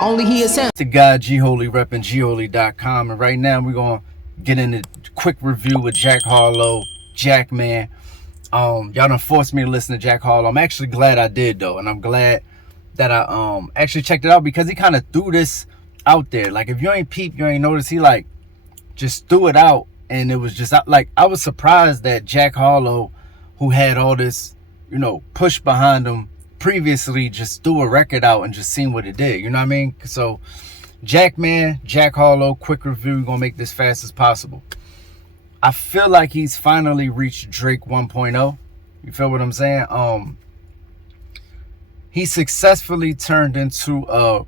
Only he is him. To God, G Holy repping gholy.com. And right now we're gonna get into quick review with Jack Harlow, Jackman. Y'all done forced me to listen to Jack Harlow. I'm actually glad I did though, and I'm glad that I actually checked it out because he kind of threw this out there. Like if you ain't peep, you ain't noticed, he like just threw it out, and it was just like I was surprised that Jack Harlow, who had all this, push behind him previously, just threw a record out and just seen what it did. You know what I mean? So Jackman, Jack Harlow, quick review. We're gonna make this fast as possible. I feel like he's finally reached Drake 1.0. You feel what I'm saying? He successfully turned into a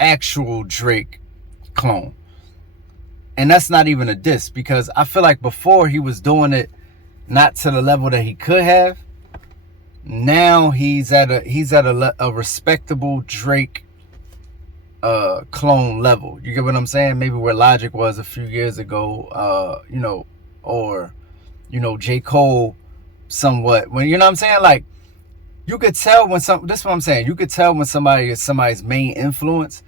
actual Drake clone. And that's not even a diss, because I feel like before he was doing it not to the level that he could have. Now he's at a respectable Drake clone level. You get what I'm saying? Maybe where Logic was a few years ago, or J. Cole somewhat. When, you know what I'm saying? Like, you could tell when this is what I'm saying. You could tell when somebody is somebody's main influence,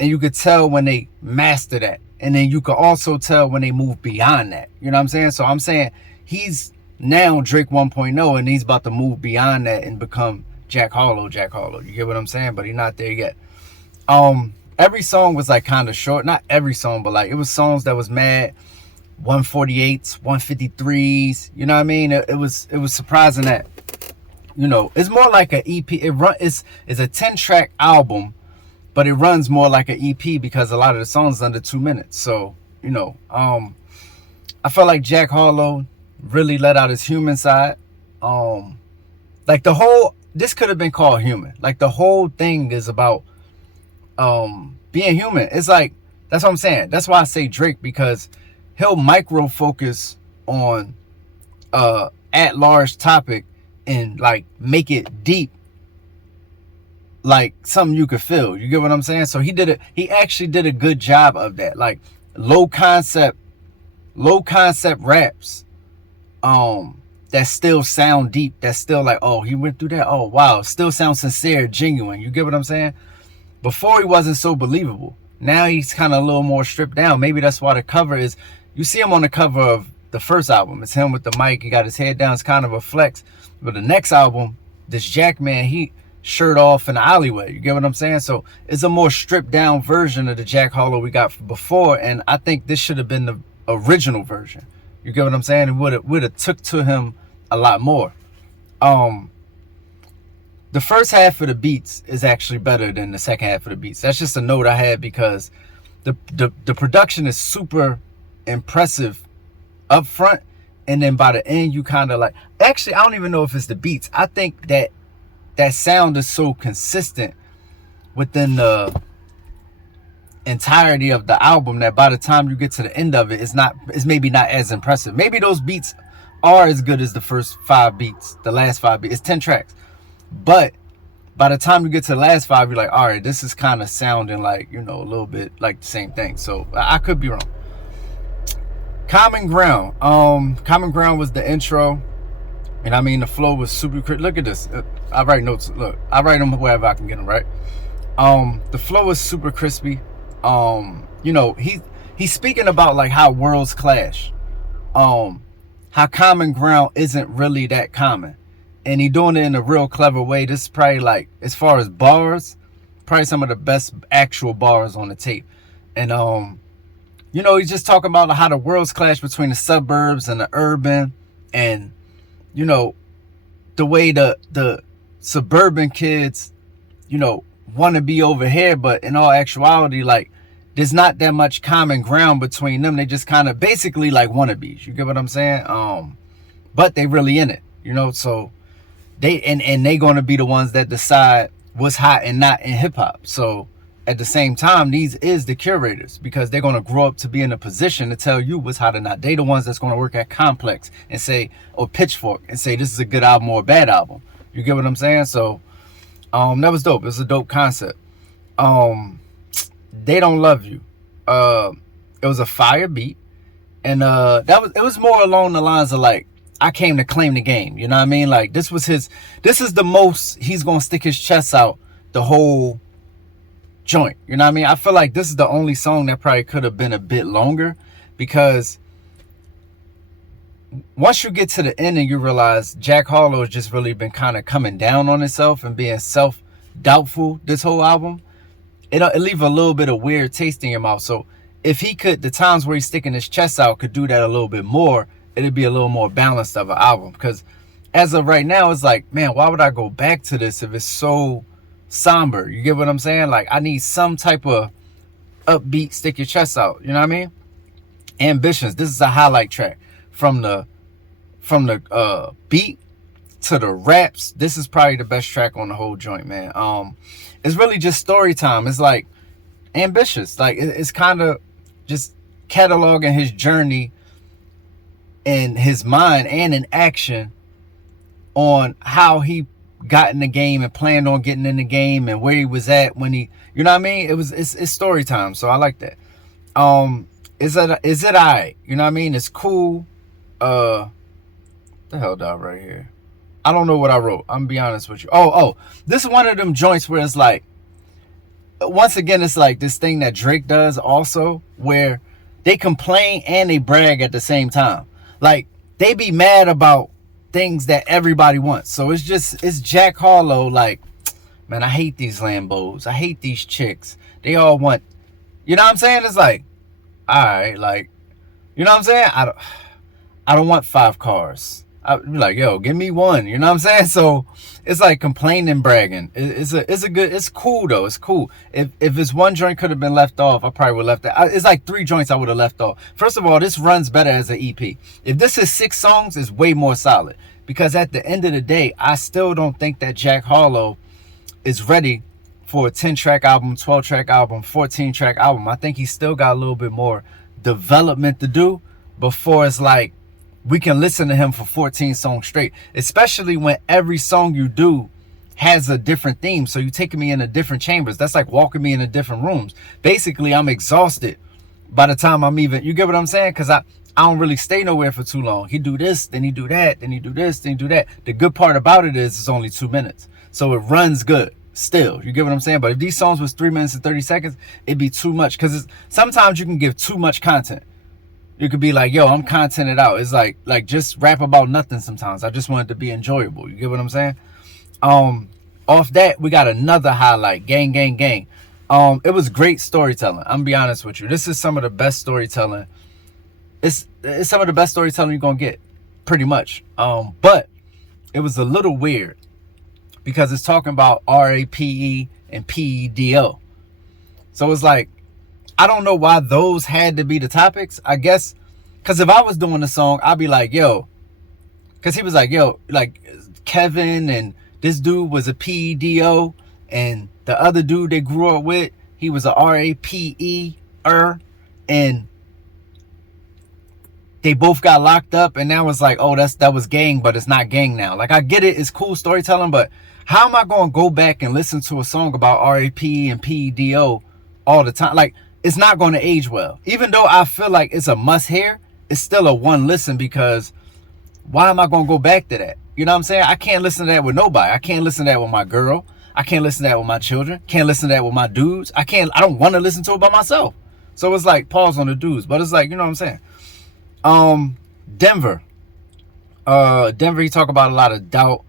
and you could tell when they master that. And then you could also tell when they move beyond that. You know what I'm saying? So I'm saying he's now Drake 1.0, and he's about to move beyond that and become Jack Harlow. You get what I'm saying? But he's not there yet. Every song was like kind of short. Not every song, but like it was songs that was mad 148s, 153s. You know what I mean? It was surprising that, it's more like an EP. It's a 10-track album, but it runs more like an EP because a lot of the songs are under 2 minutes. So, I felt like Jack Harlow really let out his human side. Like this could have been called Human. Like the whole thing is about being human. It's like, that's what I'm saying. That's why I say Drake, because he'll micro focus on at large topic and like make it deep, like something you could feel. You get what I'm saying? So he actually did a good job of that. Like low concept raps that still sound deep, that's still like, oh, he went through that, oh wow, still sounds sincere, genuine. You get what I'm saying? Before he wasn't so believable. Now he's kind of a little more stripped down. Maybe that's why the cover is, you see him on the cover of the first album, it's him with the mic, he got his head down, it's kind of a flex. But the next album, this Jackman, he shirt off in the alleyway. You get what I'm saying? So it's a more stripped down version of the Jack Harlow we got before, and I think this should have been the original version. You get what I'm saying? It would have took to him a lot more. The first half of the beats is actually better than the second half of the beats. That's just a note I had, because the production is super impressive up front, and then by the end you kind of like, actually I don't even know if it's the beats. I think that sound is so consistent within the entirety of the album that by the time you get to the end of it, it's maybe not as impressive. Maybe those beats are as good as the first 5 beats, the last 5 beats. It's 10 tracks. But by the time you get to the last 5, you're like, all right, this is kind of sounding like, a little bit like the same thing. So I could be wrong. Common Ground. Common Ground was the intro. And I mean, the flow was super crisp. Look at this. I write notes. Look, I write them wherever I can get them, right? The flow was super crispy. He's speaking about like how worlds clash. How Common Ground isn't really that common. And he doing it in a real clever way. This is probably, like, as far as bars, probably some of the best actual bars on the tape. And he's just talking about how the worlds clash between the suburbs and the urban, and the way the suburban kids want to be over here, but in all actuality, like, there's not that much common ground between them. They just kind of basically like wannabes. You get what I'm saying? But they really in it, so they gonna be the ones that decide what's hot and not in hip hop. So at the same time, these is the curators, because they're gonna grow up to be in a position to tell you what's hot or not. They the ones that's gonna work at Complex and say, or Pitchfork, and say this is a good album or a bad album. You get what I'm saying? So that was dope. It was a dope concept. They Don't Love You. It was a fire beat, and it was more along the lines of like, I came to claim the game. You know what I mean? Like, this is the most he's gonna stick his chest out the whole joint. You know what I mean? I feel like this is the only song that probably could have been a bit longer, because once you get to the end and you realize Jack Harlow has just really been kind of coming down on himself and being self-doubtful this whole album, it leave a little bit of weird taste in your mouth. So if he could, the times where he's sticking his chest out, could do that a little bit more, it'd be a little more balanced of an album. Because as of right now, it's like, man, why would I go back to this if it's so somber? You get what I'm saying? Like, I need some type of upbeat, stick your chest out. You know what I mean? Ambitions. This is a highlight track. From the beat to the raps, this is probably the best track on the whole joint, man. It's really just story time. It's like ambitious. Like, it's kind of just cataloging his journey in his mind and in action on how he got in the game and planned on getting in the game and where he was at when he, you know what I mean? It's story time. So I like that. Is it alright? You know what I mean? It's cool. The hell did I write here? I don't know what I wrote. I'm gonna be honest with you. Oh, this is one of them joints where it's like, once again, it's like this thing that Drake does also, where they complain and they brag at the same time. Like, they be mad about things that everybody wants. So it's Jack Harlow, like, man, I hate these Lambos. I hate these chicks. They all want, you know what I'm saying? It's like, all right, like, you know what I'm saying? I don't want 5 cars. I'd be like, yo, give me one. You know what I'm saying? So it's like complaining, bragging. It's cool though. It's cool. If this one joint could have been left off, I probably would have left that. It's like 3 joints I would have left off. First of all, this runs better as an EP. If this is 6 songs, it's way more solid. Because at the end of the day, I still don't think that Jack Harlow is ready for a 10-track album, 12-track album, 14-track album. I think he's still got a little bit more development to do before it's like, we can listen to him for 14 songs straight, especially when every song you do has a different theme. So you're taking me into different chambers. That's like walking me into different rooms. Basically, I'm exhausted by the time I'm even, you get what I'm saying? Because I don't really stay nowhere for too long. He do this, then he do that, then he do this, then he do that. The good part about it is it's only 2 minutes. So it runs good still. You get what I'm saying? But if these songs was 3 minutes and 30 seconds, it'd be too much. Because sometimes you can give too much content. You could be like, yo, I'm contented out. It's like just rap about nothing sometimes. I just want it to be enjoyable. You get what I'm saying? Off that, we got another highlight, Gang, Gang, Gang. It was great storytelling. I'm gonna be honest with you. This is some of the best storytelling. It's some of the best storytelling you're gonna get, pretty much. But it was a little weird because it's talking about RAPE and PEDO. So it's like, I don't know why those had to be the topics. I guess because if I was doing the song, I'd be like, yo, because he was like, yo, like Kevin and this dude was a PEDO, and the other dude they grew up with, he was a RAPE-er, and they both got locked up, and now it's like, oh, that was gang, but it's not gang now. Like, I get it, it's cool storytelling, but how am I going to go back and listen to a song about RAPE and PEDO all the time? Like, it's not going to age well. Even though I feel like it's a must-hear, it's still a one listen, because why am I going to go back to that? You know what I'm saying? I can't listen to that with nobody. I can't listen to that with my girl. I can't listen to that with my children. Can't listen to that with my dudes. I don't want to listen to it by myself. So it's like, pause on the dudes. But it's like, you know what I'm saying? Denver. Denver, he talk about a lot of doubt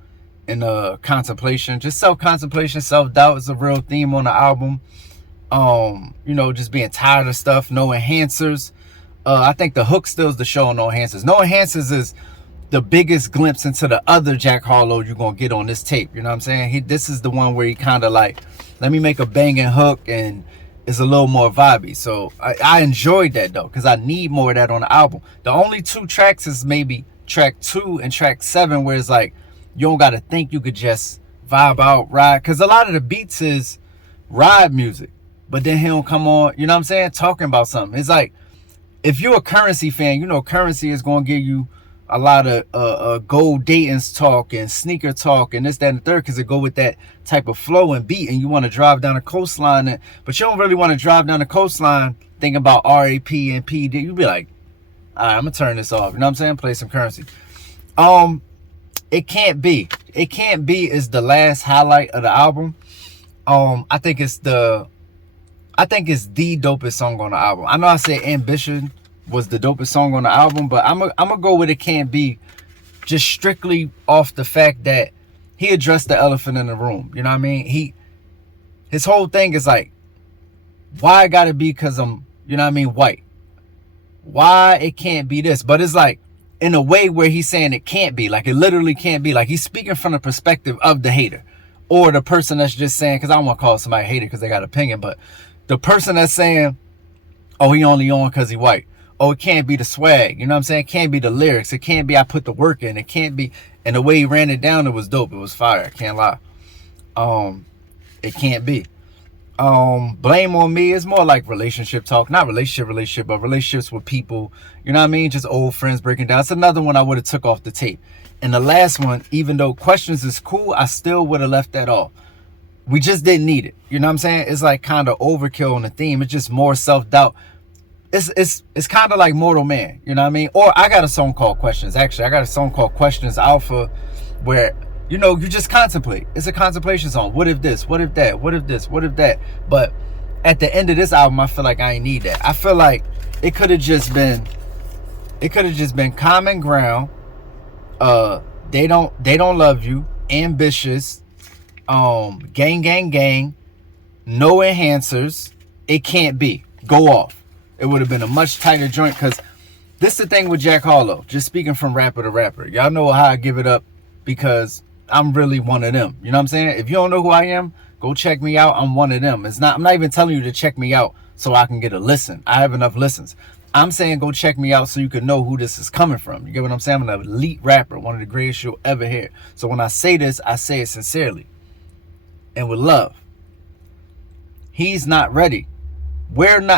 and contemplation. Just self-contemplation, self-doubt is a real theme on the album. You know, just being tired of stuff, no enhancers. I think the hook still is the show, no enhancers. No enhancers is the biggest glimpse into the other Jack Harlow you're gonna get on this tape. You know what I'm saying? This is the one where he kind of like, let me make a banging hook, and it's a little more vibey. So I enjoyed that though, because I need more of that on the album. The only 2 tracks is maybe track 2 and track 7, where it's like, you don't gotta think, you could just vibe out, ride. Because a lot of the beats is ride music, but then he don't come on, you know what I'm saying, talking about something. It's like, if you're a Currency fan, you know Currency is going to give you a lot of gold datings talk and sneaker talk and this, that, and the third, because it go with that type of flow and beat, and you want to drive down the coastline, but you don't really want to drive down the coastline thinking about RAP and PD. You'd be like, all right, I'm going to turn this off. You know what I'm saying? Play some Currency. It Can't Be. It Can't Be is the last highlight of the album. I think it's the I think it's the dopest song on the album. I know I said Ambition was the dopest song on the album, but I'm gonna go with It Can't Be, just strictly off the fact that he addressed the elephant in the room. You know what I mean? His whole thing is like, why I gotta be because I'm, you know what I mean, white? Why it can't be this? But it's like in a way where he's saying it can't be, like it literally can't be. Like he's speaking from the perspective of the hater, or the person that's just saying, because I don't want to call somebody a hater because they got an opinion, but the person that's saying, oh, he only on because he white. Oh, it can't be the swag. You know what I'm saying? It can't be the lyrics. It can't be I put the work in. It can't be. And the way he ran it down, it was dope. It was fire. I can't lie. It can't be. Blame on me is more like relationship talk. Not relationship, but relationships with people. You know what I mean? Just old friends breaking down. It's another one I would have took off the tape. And the last one, even though Questions is cool, I still would have left that off. We just didn't need it. You know what I'm saying? It's like kind of overkill on the theme. It's just more self-doubt. It's kind of like Mortal Man. You know what I mean? Or I got a song called Questions. Actually, I got a song called Questions Alpha where, you know, you just contemplate. It's a contemplation song. What if this? What if that? What if this? What if that? But at the end of this album, I feel like I ain't need that. I feel like it could have just been Common Ground. They don't love you. Ambitious. Gang. No enhancers. It can't be. Go off. It would have been a much tighter joint, because this is the thing with Jack Harlow. Just speaking from rapper to rapper. Y'all know how I give it up, because I'm really one of them. You know what I'm saying? If you don't know who I am, go check me out. I'm one of them. I'm not even telling you to check me out so I can get a listen. I have enough listens. I'm saying go check me out so you can know who this is coming from. You get what I'm saying? I'm an elite rapper, one of the greatest you'll ever hear. So when I say this, I say it sincerely and with love. He's not ready.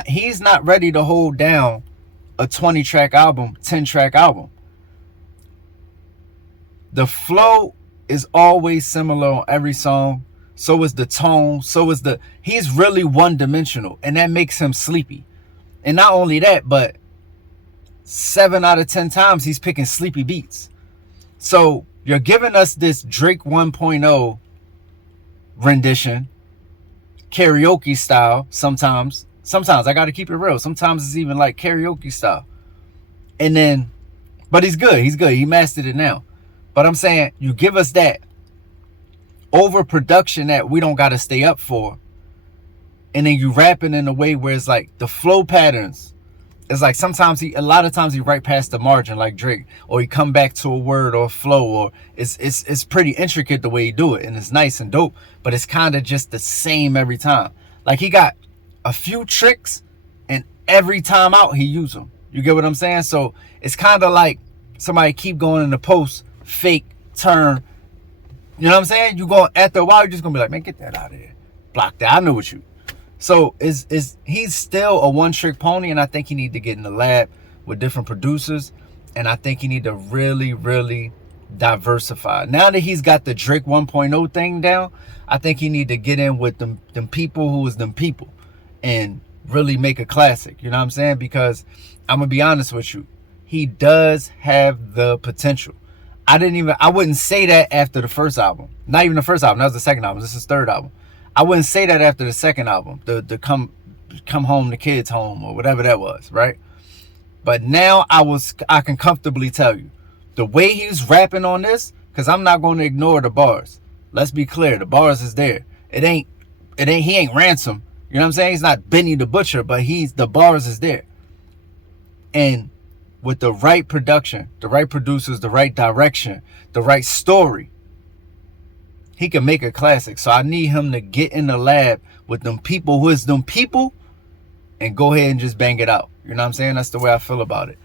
He's not ready to hold down a 20-track album, 10-track album. The flow is always similar on every song. So is the tone. He's really one-dimensional, and that makes him sleepy. And not only that, but 7 out of 10 times he's picking sleepy beats. So you're giving us this Drake 1.0 rendition, karaoke style sometimes. Sometimes I got to keep it real. Sometimes it's even like karaoke style. And then, but he's good. He mastered it now. But I'm saying you give us that overproduction that we don't got to stay up for. And then you rapping in a way where it's like the flow patterns. It's like a lot of times he right past the margin like Drake, or he come back to a word or a flow, or it's pretty intricate the way he do it, and it's nice and dope, but it's kind of just the same every time. Like he got a few tricks, and every time out he use them. You get what I'm saying? So it's kind of like somebody keep going in the post, fake turn. You know what I'm saying? You go after a while, you're just gonna be like, man, get that out of here, block that. I know what you. So he's still a one-trick pony, and I think he need to get in the lab with different producers, and I think he need to really, really diversify. Now that he's got the Drake 1.0 thing down, I think he need to get in with them people who is them people and really make a classic. You know what I'm saying? Because I'm gonna be honest with you, he does have the potential. I wouldn't say that after the first album. Not even the first album. That was the second album. This is his third album. I wouldn't say that after the second album, the come home, the kids home, or whatever that was, right? But now I can comfortably tell you the way he's rapping on this, because I'm not going to ignore the bars. Let's be clear, the bars is there. He ain't Ransom. You know what I'm saying? He's not Benny the Butcher, but the bars is there. And with the right production, the right producers, the right direction, the right story, he can make a classic. So I need him to get in the lab with them people who is them people and go ahead and just bang it out. You know what I'm saying? That's the way I feel about it.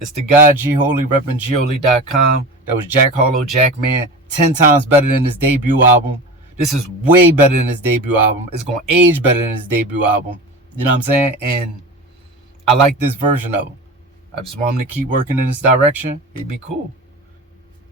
It's the guy G Holy, repping Gholy.com. That was Jack Harlow, Jackman. 10 times better than his debut album. This is way better than his debut album. It's going to age better than his debut album. You know what I'm saying? And I like this version of him. I just want him to keep working in this direction. He'd be cool.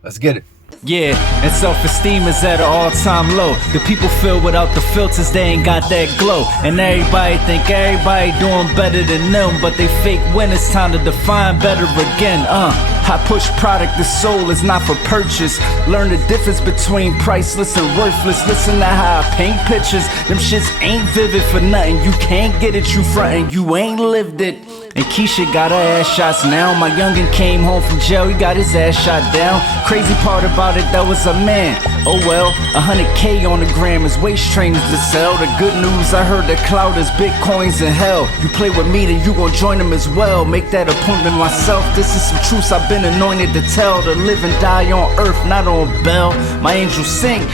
Let's get it. Yeah, and self-esteem is at an all-time low. The people feel without the filters, they ain't got that glow. And everybody think everybody doing better than them, but they fake when it's time to define better again. I push product, the soul is not for purchase. Learn the difference between priceless and worthless. Listen to how I paint pictures. Them shits ain't vivid for nothing. You can't get it, you frontin', you ain't lived it. And Keisha got her ass shots now. My youngin' came home from jail, he got his ass shot down. Crazy part about it, that was a man. Oh well, 100K on the gram is waist trainers to sell. The good news, I heard that cloud is bitcoins in hell. You play with me, then you gon' join them as well. Make that appointment myself, this is some truths I've been anointed to tell. To live and die on earth, not on Bell. My angels sing.